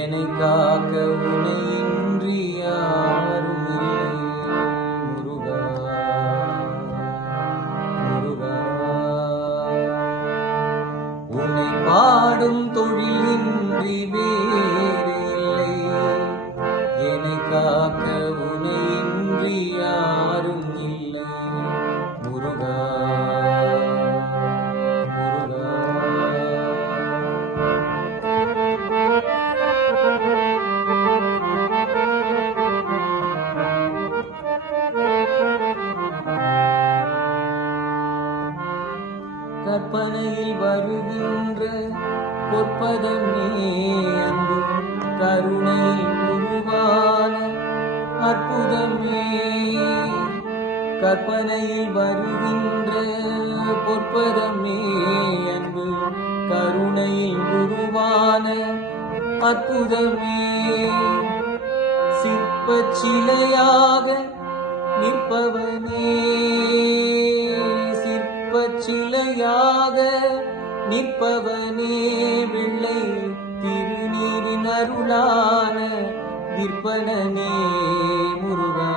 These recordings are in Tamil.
என்னை காக்க உனையின்றி யாரும் இல்லை. முருகா முருகா, உன்னை பாடும் தொழிலின்றி வேறு இல்லை. என்னை காக்க உனையின்றி யாரும் இல்லை. முருகா கற்பனையில் வருகின்ற பொற்பதமே அன்பு கருணையில் உருவான அற்புதமே. கற்பனையில் வருகின்ற பொற்பதமே அன்பு கருணையில் உருவான அற்புதமே. சிற்பச் சிலையாக நிற்பவனே, சிலையாக நிற்பவனே, வெள்ளை திருநீரின் அருளான விற்பனனே. முருகா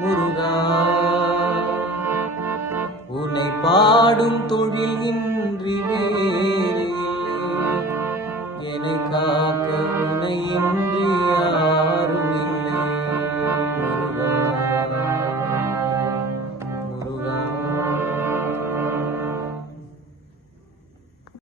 முருகா, உன்னை பாடும் தொழிலின்